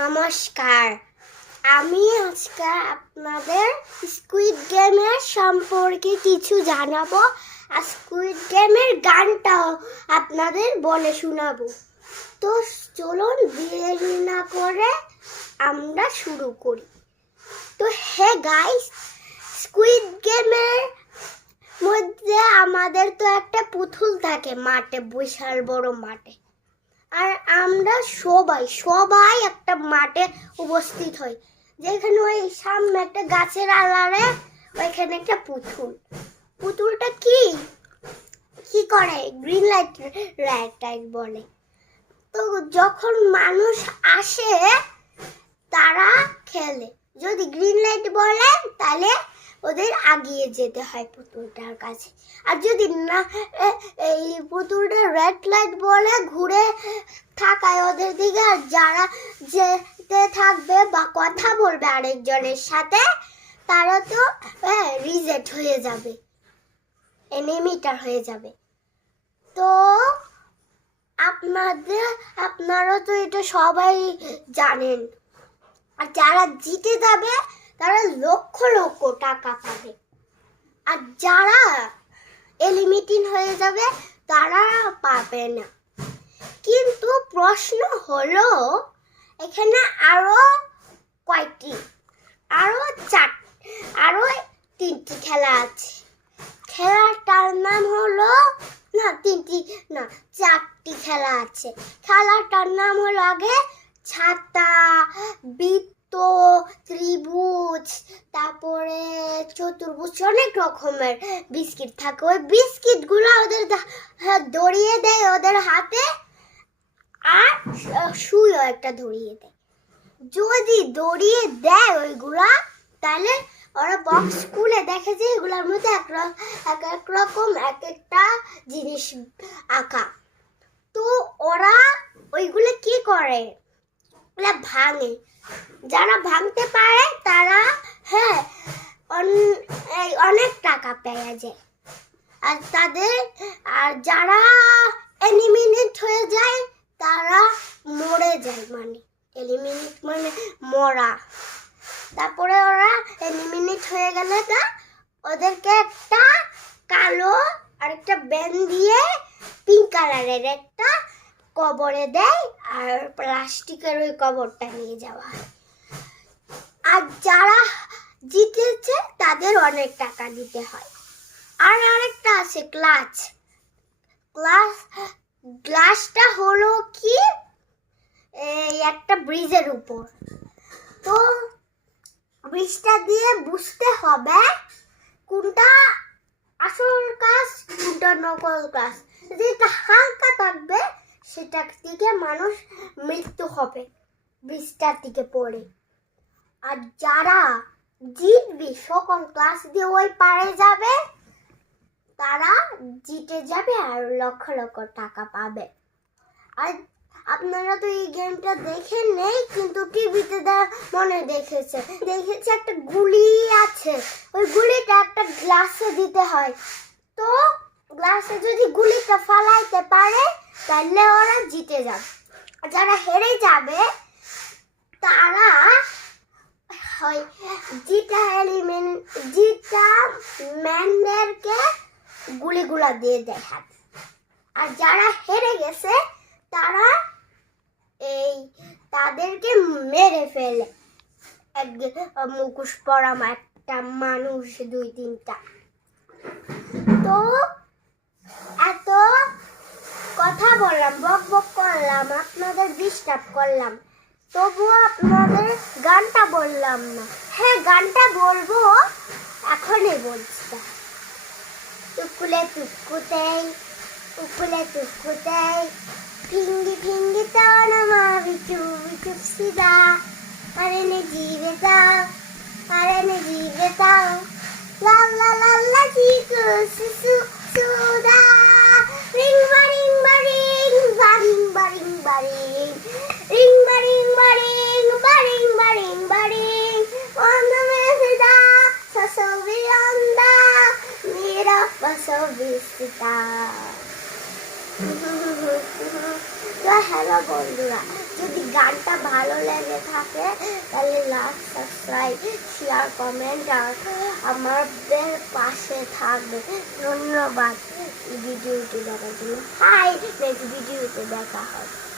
নমস্কার, আমি আজকে আপনাদের স্কুইড গেমের সম্পর্কে কিছু জানাবো আর স্কুইড গেমের গানটাও আপনাদের বলে শোনাবো। তো চলুন দেরি না করে আমরা শুরু করি। তো হে গাইস, স্কুইড গেমের মধ্যে আমাদের তো একটা পুতুল থাকে মাঠে, বিশাল বড় মাঠে। আর আমরা সবাই একটা মাঠে উপস্থিত হই, যেখানে ওই সামনে একটা গাছের আড়ালে ওইখানে একটা পুতুলটা কি করে গ্রিন লাইট রেড লাইট বলে। তো যখন মানুষ আসে তারা খেলে, যদি গ্রিন লাইট বলে তাহলে ওদের আগিয়ে যেতে হয় পুতুলটার কাছে, আর যদি না এই পুতুলটা রেড লাইট বলে ঘুরে থাকায় ওদের দিকে, আর যারা যেতে থাকবে বা কথা বলবে আরেকজনের সাথে তারা তো রিজেক্ট হয়ে যাবে, এনিমিটার হয়ে যাবে। তো আপনারা তো এটা সবাই জানেন। আর যারা জিতে যাবে তারা লক্ষ লক্ষ টাকা পাবে, আর যারা এলিমিনেটিং হয়ে যাবে তারা পাবে না। কিন্তু প্রশ্ন হলো, এখানে আরো তিনটি খেলা আছে। খেলাটার নাম হলো চারটি খেলা আছে। খেলাটার নাম হলো আগে ছাতা, বৃত্ত, ত্রিভুজ, তারপরে চতুর্ভুজ, অনেক রকমের বিস্কিট থাকে। ওই বিস্কিটগুলো ওদের দড়িয়ে দেয় ওদের হাতে, আর সুইও একটা ধরিয়ে দেয়। যদি দড়িয়ে দেয় ওইগুলা, তাহলে ওরা বক্স খুলে দেখে যে এগুলোর মধ্যে এক রকম এক একটা জিনিস আঁকা। তো ওরা ওইগুলো কি করে, ওরা ভাঙে। যারা ভাঙতে পারে তারা অনেক টাকা পেয়ে যায়। আর যারা এলিমিনেট হয়ে যায় তারা মরে যায়, মানে এলিমিনেট মানে মরা। তারপরে ওরা এলিমিনেট হয়ে গেলে ওদেরকে একটা কালো আর একটা ব্যান্ড দিয়ে পিঙ্ক কালারের একটা কবরে দেয়, আর প্লাস্টিকের ওই কবরটা নিয়ে যাওয়া হয়। আর যারা জিতেছে তাদের অনেক টাকা দিতে হয়। আর আরেকটা আছে গ্লাসটা হলো কি এই একটা ব্রিজের উপর। তো ব্রিজটা দিয়ে বুঝতে হবে কোনটা আসল কাজ কোনটা নকল কাজ। যেটা হালকা থাকবে সেটা থেকে মানুষ মৃত্যু হবে ব্রিজটার দিকে পড়ে। আর যারা জিতবে, সকল ক্লাস দিয়ে ওই পারে যাবে, তারা জিতে যাবে আর লক্ষ লক্ষ টাকা পাবে। আর আপনারা তো এই গেমটা দেখেন নেই, কিন্তু টিভিতে মনে দেখেছে একটা গুলি আছে। ওই গুলিটা একটা গ্লাসে দিতে হয়। তো গ্লাসে যদি গুলিটা ফালাইতে পারে তাহলে ওরা জিতে যাবে। যারা হেরে যাবে তারা জিতা ম্যানদেরকে গুলিগুলা দিয়ে দেয় হাত। আর যারা হেরে গেছে তারা তাদেরকে মেরে ফেলে, মুখোশ পরা একটা মানুষ 2-3টা। তো এত কথা বললাম, বক করলাম, আপনাদের ডিস্টার্ব করলাম, তবুও আপনাদের গানটা বললাম না। গানটা বলবো, এখনই বলছি। টুকুলে ফিঙ্গি ফিঙ্গি তানা বিচু সিদা আরেনে জীবেতা লা লা লা লা জিকু সুদা ring বারিং বারিং বারিং বারিং বারিং ring বারিং বারিং বারিং বারিং বারিং onda mesida sasovianda mira pasovista। তো হ্যালো বন্ধুরা, যদি গানটা ভালো লেগে থাকে তাহলে লাইক, সাবস্ক্রাইব, শেয়ার, কমেন্ট আর আমাদের পাশে থাকবে। ধন্যবাদ ভিডিওটি দেখার জন্য। হাই, নেক্সট ভিডিওতে দেখা হবে।